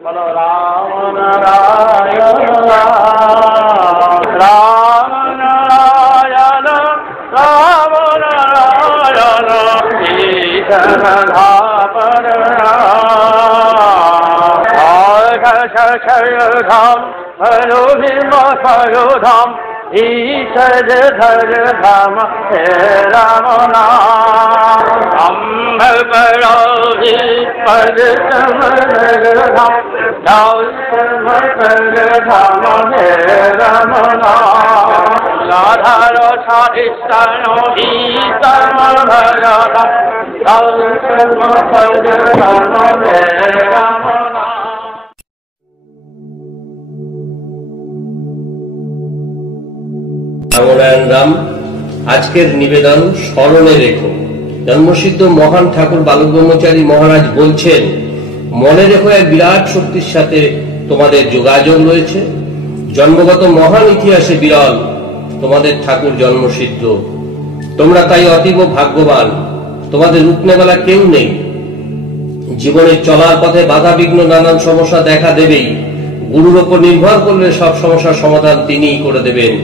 বলো রাম নারায়ণ রাম নারায়ণ রাম নারায়ণ কৃষ্ণ ধাম ধাম ভীম ধাম ईश्वर धर धाम हे राम नाम बड़ो ही पद धाम धाम हे राम नाम राधारो साधिष्ठानो ईश्वर धर धाम धाम हे राम রাম। আজকের নিবেদন স্মরণে রেখো। জন্মসিদ্ধ মহান ঠাকুর বালক ব্রহ্মচারী মহারাজ বলছেন, মনে রেখো এক বিরাট শক্তির সাথে তোমাদের যোগাযোগ রয়েছে। জন্মগত মহান ইতিহাসে বিরল তোমাদের ঠাকুর জন্মসিদ্ধ। তোমরা তাই অতীব ভাগ্যবান। তোমাদের রুকনেওয়ালা কেউ নেই। জীবনের চলার পথে বাধা বিঘ্ন নানান সমস্যা দেখা দেবেই। গুরুর ওপর নির্ভর করলে সব সমস্যার সমাধান তিনিই করে দেবেন।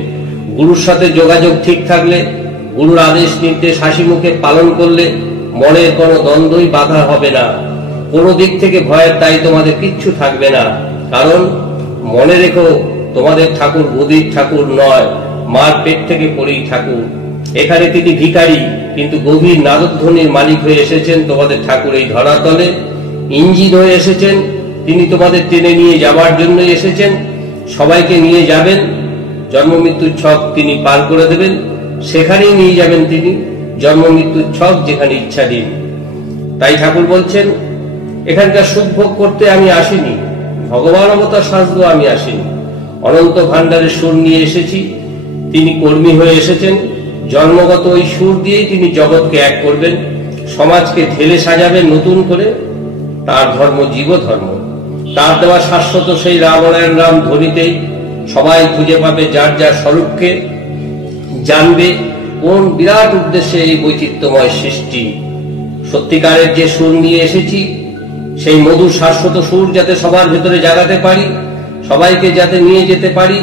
গুরুর সাথে যোগাযোগ ঠিক থাকলে, গুরুর আদেশ নির্দেশ হাসি মুখে পালন করলে মনের কোনো দ্বন্দ্বই বাধা হবে না। কোনো দিক থেকে ভয়ের তাই তোমাদের কিচ্ছু থাকবে না। কারণ মনে রেখো, তোমাদের ঠাকুর গদির ঠাকুর নয়, মার পেট থেকে পড়েই ঠাকুর। এখানে তিনি ভিখারি, কিন্তু গভীর নাদধ্বনির মালিক হয়ে এসেছেন তোমাদের ঠাকুর এই ধরাতলে। ইঞ্জিন হয়ে এসেছেন তিনি, তোমাদের টেনে নিয়ে যাবার জন্যই এসেছেন। সবাইকে নিয়ে যাবেন, জন্ম মৃত্যুর ছক তিনি পার করে দেবেন। সেখানেই নিয়ে যাবেন তিনি, জন্ম মৃত্যুর ছক যেখানে ইচ্ছা দিন। তাই ঠাকুর বলছেন, এখানকার সুখ ভোগ করতে আমি আসিনি, ভগবান অবতার সাজবো আমি আসিনি। অনন্ত ভান্ডারের সুর নিয়ে এসেছি। তিনি কর্মী হয়ে এসেছেন। জন্মগত ওই সুর দিয়েই তিনি জগৎকে এক করবেন, সমাজকে ঢেলে সাজাবেন নতুন করে। তার ধর্ম জীব ধর্ম, তার দেওয়া শাশ্বত সেই রামায়ণ রাম ধ্বনিতেই সবাই খুঁজে পাবে যার যার স্বরূপকে, জানবে কোন বিরাট উদ্দেশ্যে এই বৈচিত্র্যময় সৃষ্টি। সত্যিকারের যে সুর নিয়ে এসেছি, সেই মধুর শাশ্বত সুর যাতে সবার ভেতরে জাগাতে পারি, সবাইকে যাতে নিয়ে যেতে পারি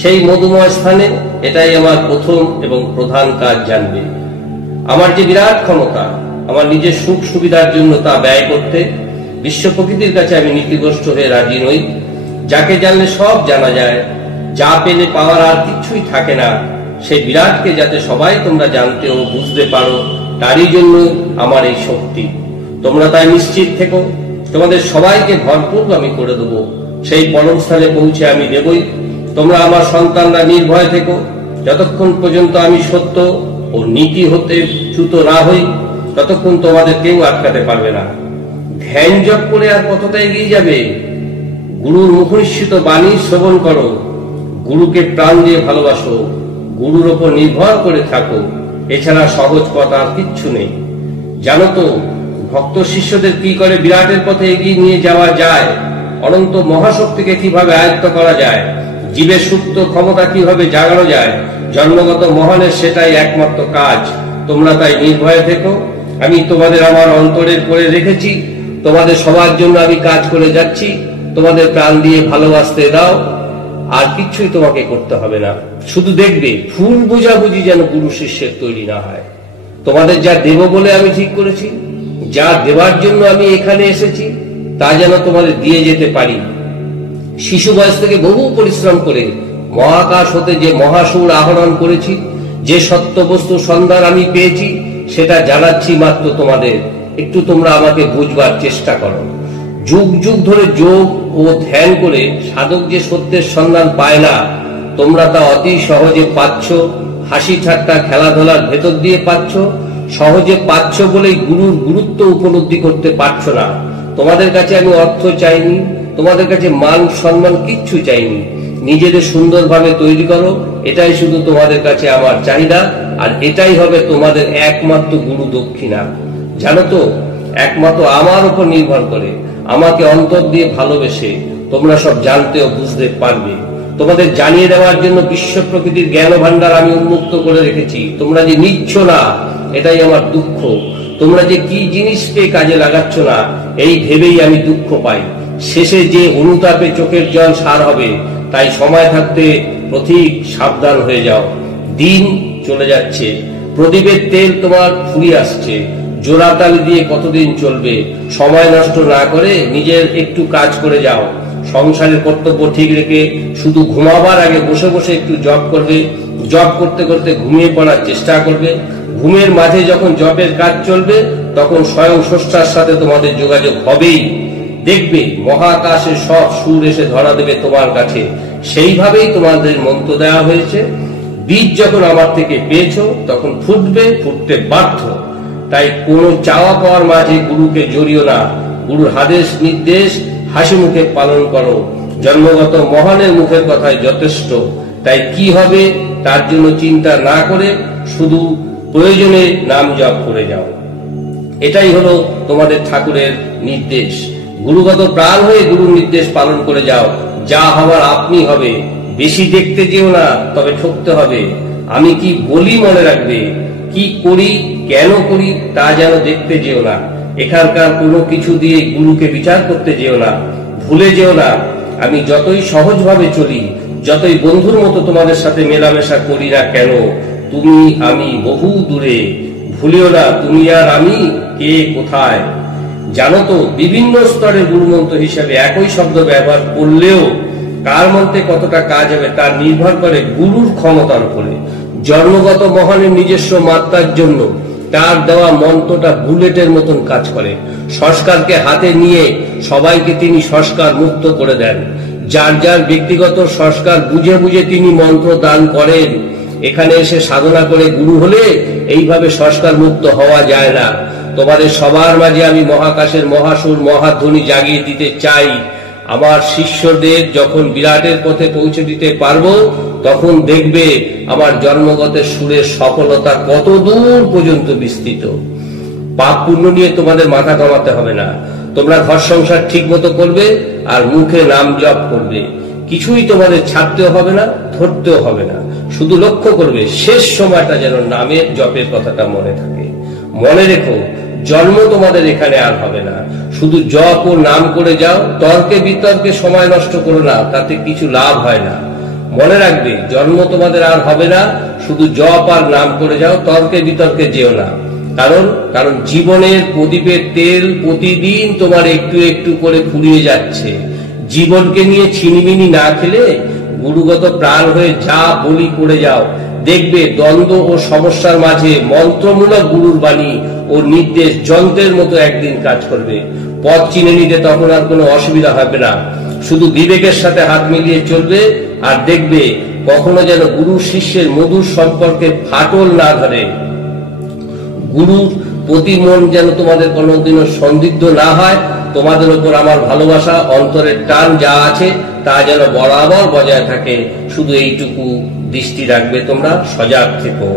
সেই মধুময় স্থানে, এটাই আমার প্রথম এবং প্রধান কাজ। জানবে আমার যে বিরাট ক্ষমতা, আমার নিজের সুখ সুবিধার জন্য তা ব্যয় করতে বিশ্ব প্রকৃতির কাছে আমি নীতিগ্রস্ত হয়ে রাজি নই। যাকে জানলে সব জানা যায়, যা পেলে পাওয়ার আর কিছুই থাকে না, সেই বিরাটকে যাতে সবাই তোমরা জানতে ও বুঝতে পারো, তারই জন্য আমার এই শক্তি। তোমরা তাই নিশ্চিত থেকো, তোমাদের সবাইকে ভরপুর আমি করে দেবো। সেই পরম স্থানে পৌঁছে আমি দেবই। তোমরা আমার সন্তানরা নির্ভয় থেকো, যতক্ষণ পর্যন্ত আমি সত্য ও নীতি হতে চ্যুত না হই, ততক্ষণ তোমাদের কেউ আটকাতে পারবে না। ধ্যান জপ করে আর কতটা এগিয়ে যাবে? গুরুর মুখনিশ্চিত বাণী শ্রবণ করো, গুরুকে প্রাণ দিয়ে ভালোবাসো, গুরুর ওপর নির্ভর করে থাকো। এছাড়া সহজ পথ আর কিচ্ছু নেই। জানো তো ভক্ত শিষ্যদের কি করে বিরাটের পথে এগিয়ে নিয়ে যাওয়া যায়, অনন্ত মহাশক্তিকে কিভাবে আয়ত্ত করা যায়, জীবের সুপ্ত ক্ষমতা কিভাবে জাগানো যায়। জন্মগত মহানের সেটাই একমাত্র কাজ। তোমরা তাই নির্ভয়ে থেকো। আমি তোমাদের আমার অন্তরের করে রেখেছি। তোমাদের সবার জন্য আমি কাজ করে যাচ্ছি। তোমাদের প্রাণ দিয়ে ভালোবাসতে দাও, আর কিছুই তোমাকে করতে হবে না। শুধু দেখবে ভুল বোঝাবুঝি যেন গুরু শিষ্যের তৈরি না হয়। তোমাদের যা দেব বলে আমি ঠিক করেছি, যা দেওয়ার জন্য আমি এখানে এসেছি, তা যেন তোমাদের দিয়ে যেতে পারি। শিশু বয়স থেকে বহু পরিশ্রম করে মহাকাশ হতে যে মহাসুর আহরণ করেছি, যে সত্য বস্তু সন্ধান আমি পেয়েছি, সেটা জানাচ্ছি মাত্র তোমাদের। একটু তোমরা আমাকে বুঝবার চেষ্টা করো। যুগ যুগ ধরে যোগ ও ধ্যান করে সাধক যে সত্যের সন্ধান পায় না, তোমরা তা অতি সহজে পাচ্ছ। হাসি ঠাট্টা খেলাধুলার ভেতর দিয়ে পাচ্ছ। সহজে পাচ্ছ বলেই গুরুর গুরুত্ব উপলব্ধি করতে পারছো না। তোমাদের কাছে আমি অর্থ চাইনি, তোমাদের কাছে মান সম্মান কিচ্ছু চাইনি। নিজেদের সুন্দরভাবে তৈরি করো, এটাই শুধু তোমাদের কাছে আমার চাহিদা। আর এটাই হবে তোমাদের একমাত্র গুরু দক্ষিণা। জানো তো, একমাত্র আমার উপর নির্ভর করে, আমাকে অন্তর দিয়ে ভালোবেসে তোমরা সব জানতে ও বুঝতে পারবে। তোমাদের জানিয়ে দেওয়ার জন্য বিশ্ব প্রকৃতির জ্ঞান ভান্ডার আমি উন্মুক্ত করে রেখেছি। তোমরা যে নিচ্ছ না, এটাই আমার দুঃখ। তোমরা যে কি জিনিস পেয়ে কাজে লাগাচ্ছ না, এই ভেবেই আমি দুঃখ পাই। শেষে যে অনুতাপে চোখের জল সার হবে। তাই সময় থাকতে পথিক সাবধান হয়ে যাও। দিন চলে যাচ্ছে, প্রদীপের তেল তোমার ফুরিয়ে আসছে। জোড়াতালি দিয়ে কতদিন চলবে? সময় নষ্ট না করে নিজের একটু কাজ করে যাও। সংসারের কর্তব্য ঠিক রেখে শুধু ঘুমাবার আগে বসে বসে একটু জপ করবে। জপ করতে করতে ঘুমিয়ে পড়ার চেষ্টা করবে। ঘুমের মাঝে যখন জপের কাজ চলবে তখন স্বয়ং স্রষ্টার সাথে তোমাদের যোগাযোগ হবেই। দেখবে মহাকাশে সব সুর এসে ধরা দেবে তোমার কাছে। সেইভাবেই তোমাদের মন্ত্র দেওয়া হয়েছে। বীজ যখন আমার থেকে পেয়েছো তখন ফুটবে, ফুটতে বাধ্য। তাই কোনো চাওয়া পাওয়ার মাঝে গুরুকে জড়িও না। গুরুর আদেশ নির্দেশ হাসি মুখে পালন করো। জন্মগত মহানের মুখের কথাই যথেষ্ট। তাই কি হবে তার জন্য চিন্তা না করে শুধু প্রয়োজনে নাম জপ করে যাও। এটাই হলো তোমাদের ঠাকুরের নির্দেশ। গুরুগত প্রাণ হয়ে গুরুর নির্দেশ পালন করে যাও। যা হবার আপনি হবে। বেশি দেখতে যেও না, তবে ঠকতে হবে। আমি কি বলি মনে রাখবে, কি করি কেন করি তা যেন দেখতে যেও না। এখানকার কোনো কিছু দিয়ে গুরুকে বিচার করতে যেও না। ভুলে যেও না আমি যতই সহজভাবে চলি, যতই বন্ধুর মতো তোমাদের সাথে মেলামেশা করি না কেন, তুমি আমি বহু দূরে। ভুলিও না তুমি আর আমি কে কোথায়। জানো তো বিভিন্ন স্তরের গুরুমন্ত্র হিসেবে একই শব্দ ব্যবহার করলেও কার মন্ত্রে কতটা কাজ হবে তা নির্ভর করে গুরুর ক্ষমতার উপরে। জন্মগত মহানের নিজস্ব মাত্রার জন্য তার দেওয়া মন্ত্রটা বুলেটের মতন কাজ করে। সংস্কারকে হাতে নিয়ে সবাইকে তিনি সংস্কার মুক্ত করে দেন। যার যার ব্যক্তিগত সংস্কার বুঝে বুঝে তিনি মন্ত্র দান করেন। এখানে এসে সাধনা করে গুরু হলে এইভাবে সংস্কার মুক্ত হওয়া যায় না। তোমাদের সবার মাঝে আমি মহাকাশের মহাসুর মহাধ্বনি জাগিয়ে দিতে চাই। আমার শিষ্যদের যখন বিরাটের পথে পৌঁছে দিতে পারবো তখন দেখবে আমার জন্মগত সুরের সফলতা কত দূর পর্যন্ত বিস্তৃত। পাপ পুণ্য নিয়ে তোমাদের মাথা কামাতে হবে না। তোমরা ঘর সংসার ঠিক মতো করবে আর মুখে নাম জপ করবে। কিছুই তোমাদের ছাড়তেও হবে না, ধরতেও হবে না। শুধু লক্ষ্য করবে শেষ সময়টা যেন নামের জপের কথাটা মনে থাকে। মনে রেখো জন্ম তোমাদের এখানে আর হবে না। শুধু জপ ও নাম করে যাও। তর্কে বিতর্কে সময় নষ্ট করো না, তাতে কিছু লাভ হয় না। মনে রাখবে জন্ম তোমাদের আর হবে না। শুধু জপ আর নাম করে যাও, তর্কে বিতর্কে যেও না। কারণ জীবনের প্রদীপের তেল প্রতিদিন তোমার একটু একটু করে ফুরিয়ে যাচ্ছে। জীবনকে নিয়ে ছিনিমিনি না খেলে গুরুগত প্রাণ হয়ে যা বলি করে যাও। দেখবে দ্বন্দ্ব ও সমস্যার মাঝে মন্ত্রমূলক গুরুর বাণী ও নির্দেশ যন্ত্রের মতো একদিন কাজ করবে। পথ চিনে নিতে তখন আর কোনো অসুবিধা হবে না। শুধু বিবেকের সাথে হাত মিলিয়ে চলবে আর দেখবে কখনো যেন গুরু শিষ্যের মধুর সম্পর্কে ফাটল না ধরে। গুরুর প্রতি মন যেন তোমাদের কোনোদিনও সন্দিগ্ধ না হয়। তোমাদের উপর আমার ভালোবাসা, অন্তরের টান যা আছে তা যেন বরাবর বজায় থাকে। শুধু এইটুকু দৃষ্টি রাখবে, তোমরা সজাগ থেকো,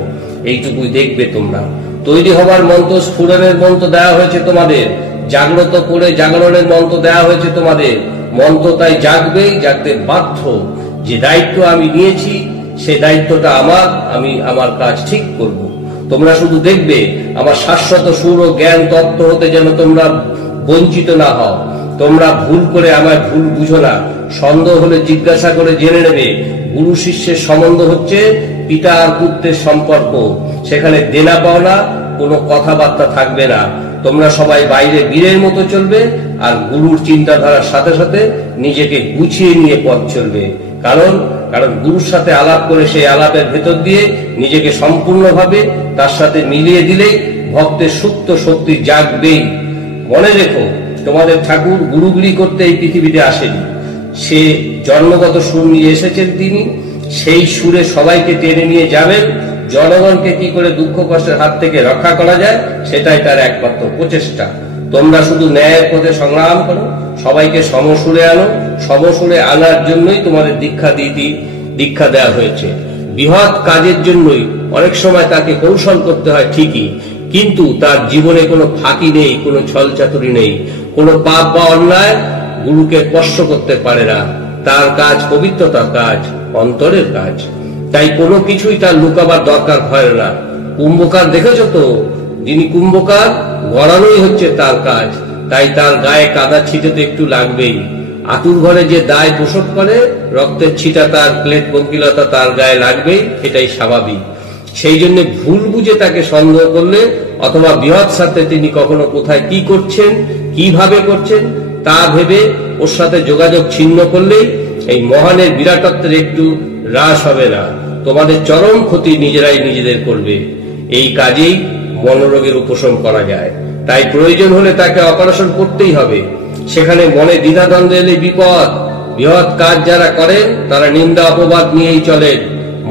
এইটুকুই দেখবে তোমরা। তৈরি হবার মন্ত্র, স্ফুরণের মন্ত্র দেওয়া হয়েছে তোমাদের। জাগ্রত করে জাগরণের মন্ত্র দেওয়া হয়েছে তোমাদের। মন্ত্র তাই জাগবেই, জাগতে বাধ্য। যে দায়িত্ব আমি নিয়েছি সে দায়িত্বটা আমার, আমি আমার কাজ ঠিক করব। তোমরা শুধু দেখবে আমার শাশ্বত সুর ও জ্ঞান তত্ত্ব হতে যেন তোমরা বঞ্চিত না হও। তোমরা ভুল করে আমায় ভুল বুঝো না। সন্দেহ হলে জিজ্ঞাসা করে জেনে নেবে। গুরু শিষ্যের সম্বন্ধ হচ্ছে পিতা আর পুত্রের সম্পর্ক। সেখানে দেনা পাওনা কোনো কথাবার্তা থাকবে না। তোমরা সবাই বাইরে বীরের মতো চলবে আর গুরুর চিন্তাধারার সাথে সাথে নিজেকে গুছিয়ে নিয়ে পথ চলবে। কারণ গুরুর সাথে আলাপ করে সেই আলাপের ভেতর দিয়ে নিজেকে সম্পূর্ণভাবে তার সাথে মিলিয়ে দিলেই ভক্তের সুপ্ত শক্তি জাগবেই। মনে রেখো তোমাদের ঠাকুর গুরুগিরি করতে এই পৃথিবীতে আসেনি। সে জন্মগত সুর নিয়ে এসেছেন তিনি। সেই সুরে সবাইকে টেনে নিয়ে যাবেন। জনগণকে কি করে দুঃখ কষ্টের হাত থেকে রক্ষা করা যায় সেটাই তার একমাত্র প্রচেষ্টা। তোমরা শুধু ন্যায়ের পথে সংগ্রাম করো, সবাইকে সমসুরে আনো। সমসুরে আনার জন্যই তোমাদের দীক্ষা দেওয়া হয়েছে। বৃহৎ কাজের জন্যই অনেক সময় তাকে কৌশল করতে হয় ঠিকই, কিন্তু তার জীবনে কোনো ফাঁকি নেই, কোনো ছলচাতুরি নেই, কোনো পাপ বা অন্যায় গুরুকে স্পর্শ করতে পারে না। তার কাজ পবিত্রতার কাজ, অন্তরের কাজ। তাই কোনো কিছুই তার লুকাবার দরকার হয় না। কুম্ভকার দেখেছ তো, যিনি কুম্ভকার গড়ানোই হচ্ছে তার কাজ। তাই তার গায়ে কাদা ছিটে তো একটু লাগবেই। আতুর ঘরে যে দায় প্রসব করে, রক্তের ছিটা তার প্লেট বঙ্কিলতা তার গায়ে লাগবেই, এটাই স্বাভাবিক। সেই জন্য ভুল বুঝে তাকে সন্দেহ করলে অথবা বৃহৎ সাথে তিনি কখনো কোথায় কি করছেন, কিভাবে করছেন তা ভেবে ওর সাথে যোগাযোগ ছিন্ন করলেই এই মহানের বিরাটত্বের একটু হ্রাস হবে না, তোমাদের চরম ক্ষতি নিজেরাই নিজেদের করবে। এই কাজেই মনোরোগের উপশম করা যায়। তাই প্রয়োজন হলে তাকে অপারেশন করতেই হবে। সেখানে মনে দ্বিধাদ্বন্দ্ব এলে বিপদ। বৃহৎ কাজ যারা করেন তারা নিন্দা অপবাদ নিয়েই চলেন।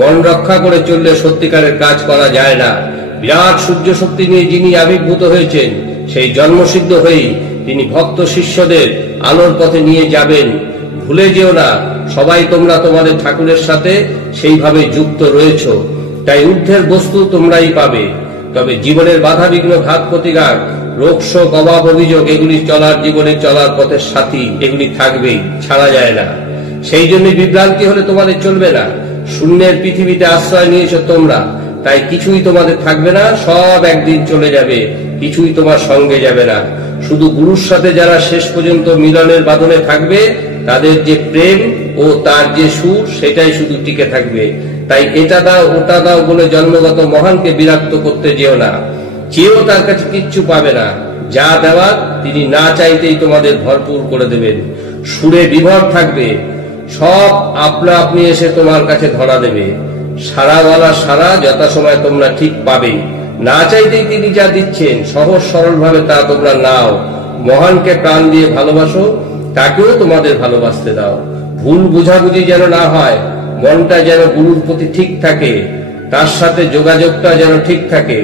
মন রক্ষা করে চললে সত্যিকারের কাজ করা যায় না। বিরাট সূর্য শক্তি নিয়ে যিনি আবির্ভূত হয়েছেন, সেই জন্মসিদ্ধ হয়েই তিনি ভক্ত শিষ্যদের আলোর পথে নিয়ে যাবেন। ভুলে যেও না, সবাই তোমরা তোমাদের ঠাকুরের সাথে সেইভাবে যুক্ত রয়েছ। তাই ঊর্ধ্বের বস্তু তোমরাই পাবে। তবে জীবনের বাধা বিঘ্ন, ঘাত প্রতিঘাত, রোগ শোক, অভাব অভিযোগ, এগুলি জীবনের চলার পথের সাথী, এগুলি থাকবেই, ছাড়া যায় না। সেই জন্য বিভ্রান্তি হলে তোমাদের চলবে না। শূন্যের পৃথিবীতে আশ্রয় নিয়েছ তোমরা, তাই কিছুই তোমাদের থাকবে না, সব একদিন চলে যাবে, কিছুই তোমার সঙ্গে যাবে না। শুধু গুরুর সাথে যারা শেষ পর্যন্ত মিলনের বাঁধনে থাকবে, তাদের যে প্রেম ও তার যে সুর, সেটাই শুধু টিকে থাকবে। তাই এটা দাও ওটা দাও বলে জন্মগত মহানকে বিরক্ত করতে যেও না। চেয়েও তার কাছে কিচ্ছু পাবে না। যা দেওয়ার তিনি না চাইতেই তোমাদের ভরপুর করে দেবেন। সুরে বিভর থাকবে, সব আপনা আপনি এসে তোমার কাছে ধরা দেবে। সারাওয়ালা সারা যথাসময় তোমরা ঠিক পাবে। না চাইতেই তিনি যা দিচ্ছেন, সহজ সরল ভাবে তা তোমরা নাও। মহানকে প্রাণ দিয়ে ভালোবাসো, তাকেও তোমাদের ভালোবাসতে দাও। ভুল বুঝাবুঝি যেন না হয়, মনটা যেন গুরুর প্রতি ঠিক থাকে, তার সাথে যোগাযোগটা যেন ঠিক থাকে,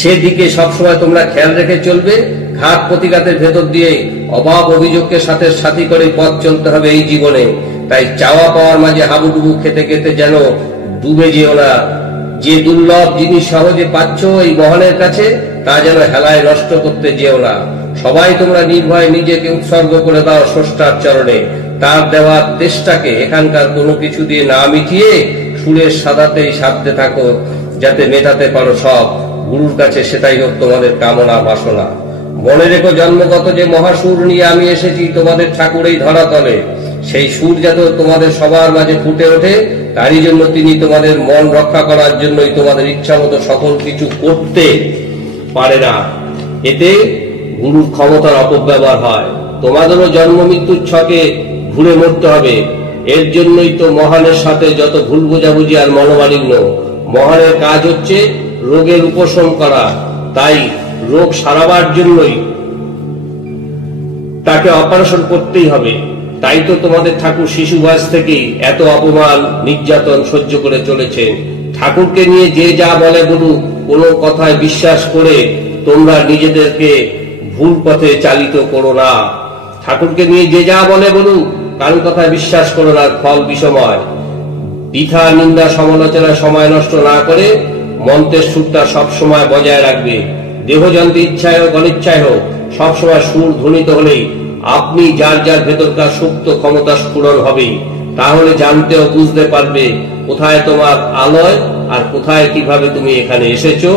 সেদিকে সবসময় তোমরা খেয়াল রেখে চলবে। ঘাত প্রতিঘাতের ভেতর দিয়ে অভাব অভিযোগকে সাথে সাথী করে পথ চলতে হবে এই জীবনে। তাই চাওয়া পাওয়ার মাঝে হাবুডুবু খেতে খেতে যেন ডুবে যেও না। যে দুর্লভ জিনিস সহজে পাচ্ছ এই মহানের কাছে, তা যেন হেলায় নষ্ট করতে যেও না। সবাই তোমরা নির্ভয়ে নিজেকে উৎসর্গ করে দাও স্রষ্টার চরণে। তার দেওয়ার তেষ্টাকে এখানকার কোনো কিছু দিয়ে না মিটিয়ে সুরের সাদাতেই সাধতে থাকো, যাতে মেটাতে পারো সব। গুরুর কাছে সেটাই হোক তোমাদের কামনা বাসনা। মনে রেখো, জন্মগত যে মহাসুর নিয়ে আমি এসেছি তোমাদের ঠাকুর এই ধরাতলে, সেই সুর যাতে তোমাদের সবার মাঝে ফুটে ওঠে, তারই জন্য তিনি তোমাদের মন রক্ষা করার জন্যই তোমাদের ইচ্ছা মতো সকল কিছু করতে পারে না। এতে গুরুর ক্ষমতার অপব্যবহার হয়। তোমাদেরও জন্ম মৃত্যুর ছকে ঘুরে মরতে হবে। এর জন্যই তো মহানের সাথে যত ভুল বোঝাবুঝি আর মনোমালিন্য। মহানের কাজ হচ্ছে রোগের উপশম করা, তাই রোগ সারাবার জন্যই তাকে অপারেশন করতেই হবে। তাই তো তোমাদের ঠাকুর শিশু বয়স থেকেই এত অপমান নির্যাতন সহ্য করে চলেছেন। ঠাকুরকে নিয়ে যে যা বলে বলুক, কোনো কথায় বিশ্বাস করে তোমরা নিজেদেরকে ভুল পথে চালিত করো না। ঠাকুরকে নিয়ে যে যা বলে বলুক, কারো কথায় বিশ্বাস করো না, ফল বিষময়। বৃথা নিন্দা সমালোচনায় সময় নষ্ট না করে মন্ত্রের সুরটা সবসময় বজায় রাখবে। দেহযন্ত্র ইচ্ছায় হোক অনিচ্ছায় হোক, সবসময় সুর ধ্বনিত হলেই আপনি যার যার ভেতরকার সুপ্ত ক্ষমতা স্ফুরণ হবেই। তাহলে জানতে ও বুঝতে পারবে কোথায় তোমার আলয় আর কোথায় কিভাবে তুমি এখানে এসেছো।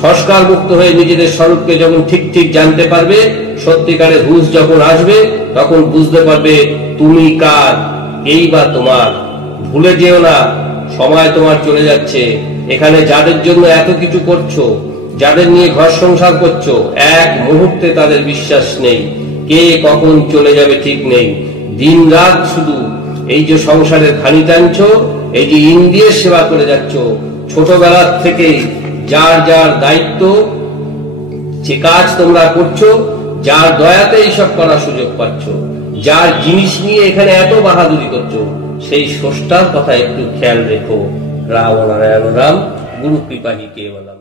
সংস্কার মুক্ত হয়ে নিজেদের স্বরূপকে যখন ঠিক ঠিক জানতে পারবে, সত্যিকারের হুঁশ যখন আসবে, তখন বুঝতে পারবে তুমি কার, এই বা তোমার। ভুলে যেও না, সময় তোমার চলে যাচ্ছে। এখানে যাদের জন্য এত কিছু করছো, যাদের নিয়ে ঘর সংসার করছো, এক মুহূর্তে তাদের বিশ্বাস নেই। কে কখন চলে যাবে ঠিক নেই। দিন রাত শুধু এই যে সংসারের ঘানি টানছো, এই যে ইন্দ্রিয়ের সেবা করে যাচ্ছ, ছোটবেলার থেকেই যার যার দায়িত্ব, যে কাজ তোমরা করছো, যার দয়াতে এইসব করার সুযোগ পাচ্ছ, যার জিনিস নিয়ে এখানে এত বাহাদুরি করছো, সেই স্রষ্টার কথা একটু খেয়াল রেখো। রাম নারায়ণ রাম, গুরু কৃপাহি কেবলম।